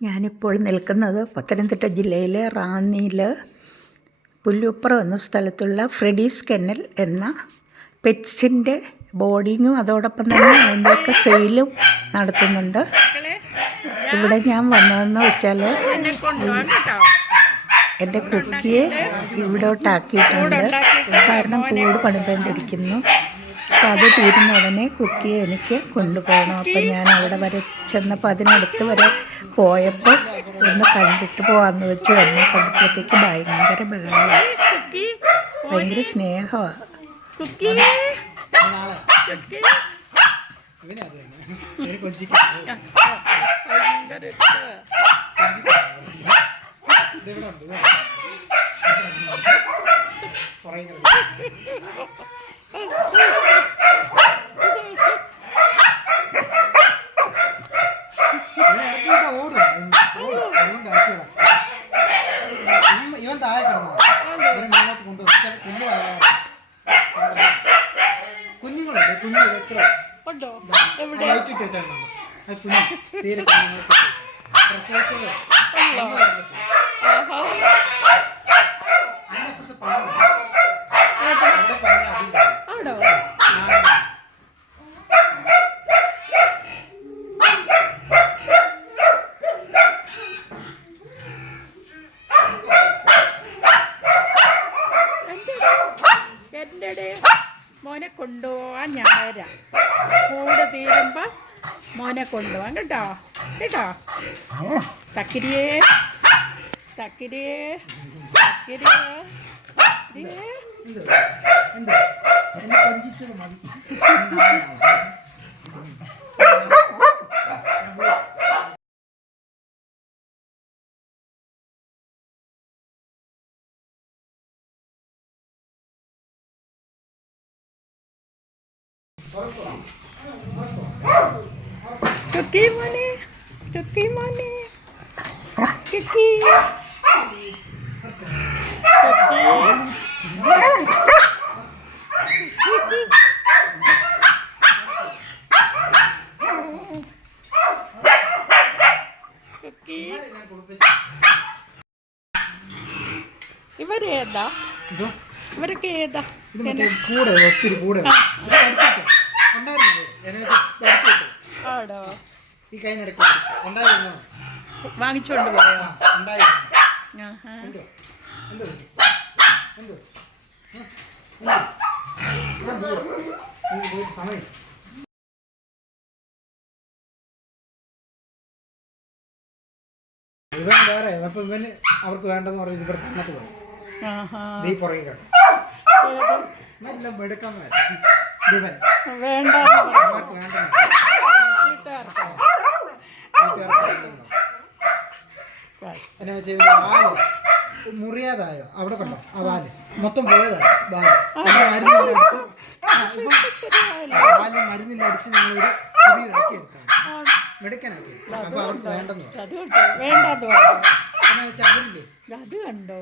ഞാനിപ്പോൾ നിൽക്കുന്നത് പത്തനംതിട്ട ജില്ലയിലെ റാന്നിയിൽ പുല്ലുപ്പുറം എന്ന സ്ഥലത്തുള്ള ഫ്രെഡീസ് കെന്നൽ എന്ന പെറ്റ്സിന്റെ ബോർഡിങ്ങും അതോടൊപ്പം തന്നെ അതിന്റെയൊക്കെ സെയിലും നടത്തുന്നുണ്ട്. ഇവിടെ ഞാൻ വന്നതെന്ന് വെച്ചാൽ എന്റെ കുക്കിയെ ഇവിടോട്ടാക്കിയിട്ടുണ്ട്. കാരണം കൂട് പണിതുകൊണ്ടിരിക്കുന്നു അപ്പോൾ അത് തീരുന്ന ഉടനെ കുക്കിയെ എനിക്ക് കൊണ്ടുപോകണം. അപ്പം ഞാൻ അവിടെ വരെ ചെന്നപ്പോൾ അതിനടുത്ത് വരെ പോയപ്പോൾ ഒന്ന് കണ്ടിട്ട് പോകാമെന്ന് വെച്ച് വന്നു. കണ്ടപ്പോഴത്തേക്ക് ഭയങ്കര ബഹളമാണ് ഭയങ്കര സ്നേഹമാണ് ഇവൻ താഴെ കിടന്നു ഇവരെ മേലോട്ട് കൊണ്ടുപോകും കുഞ്ഞു കുഞ്ഞുങ്ങളുണ്ട്. കുഞ്ഞു എത്ര? ലൈറ്റ് ഇട്ട് വെച്ചാൽ. അത് കുഞ്ഞു തീരെ പ്രസവിച്ചത്. എന്റെ മോനെ കൊണ്ടുപോവാൻ ഞാൻ വരാം. കൂട് തീരുമ്പോ മോനെ കൊണ്ടുപോവാൻ. കേട്ടോ? കേട്ടോ? തക്കിരിയേ. തക്കിരിയേ. തക്കിരിയേ. മതി. ചുക്കി മോനെ ചുക്കി മോനെ കുളിപ്പിച്ചു ഇവരേതാ ഇവരൊക്കെ ഏതാ? കൂടെ ഒത്തിരി കൂടെ അത് അടിച്ചിട്ട് ഉണ്ടായിരുന്നു എന്നെ അടിച്ചിട്ട് ആടോ ഈ കൈ നടക്കി ഉണ്ടായിരുന്നു? വാങ്ങിച്ചോണ്ട് പോയോ? സമയം. ഇവൻ വേറെ അപ്പൊ ഇവന് അവർക്ക് വേണ്ടെന്ന് പറഞ്ഞ് ഇവർക്ക് അങ്ങോട്ട് പോയി. നീ പുറകെ കേട്ടോ? എല്ലാം എടുക്കാൻ ഇവൻ എന്നാ വെച്ചാൽ വാൽ മുറിയാതായോ? അവിടെ കണ്ടോ? ആ വാൽ. മൊത്തം പോയതായോ? വാൽ. മരുന്നില്ല അടിച്ച് വാൽ മരുന്നില്ല അടിച്ച് ഞങ്ങളൊരു പുതിയതാക്കി എടുത്താണ്. മെടുക്കാനാക്കി. അപ്പൊ അവർക്ക് വേണ്ടെന്ന് പറഞ്ഞു. അത് കണ്ടോ? വേണ്ടാന്ന് എന്നാ വെച്ചാൽ അവരില്ലേ? അത് കണ്ടോ?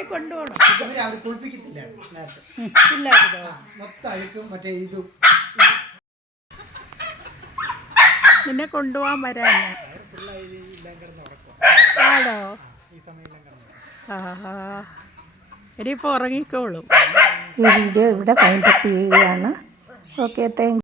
ആ കൊണ്ടുപോകണോ. ഇവർ അവർ കുളിപ്പിക്കത്തില്ല നേരത്തെ. ഇല്ലായിരുന്നോ ആ മൊത്തം അഴുക്കും മറ്റേ ഇതും നിന്നെ കൊണ്ടുപോകാൻ വരാൻ ഇനിയിപ്പോ ആഹാ. ഇനിയിപ്പോൾ ഉറങ്ങിക്കോളും. ഈ വീഡിയോ ഇവിടെ വൈൻഡപ്പ് ചെയ്യുകയാണ്. Okay thank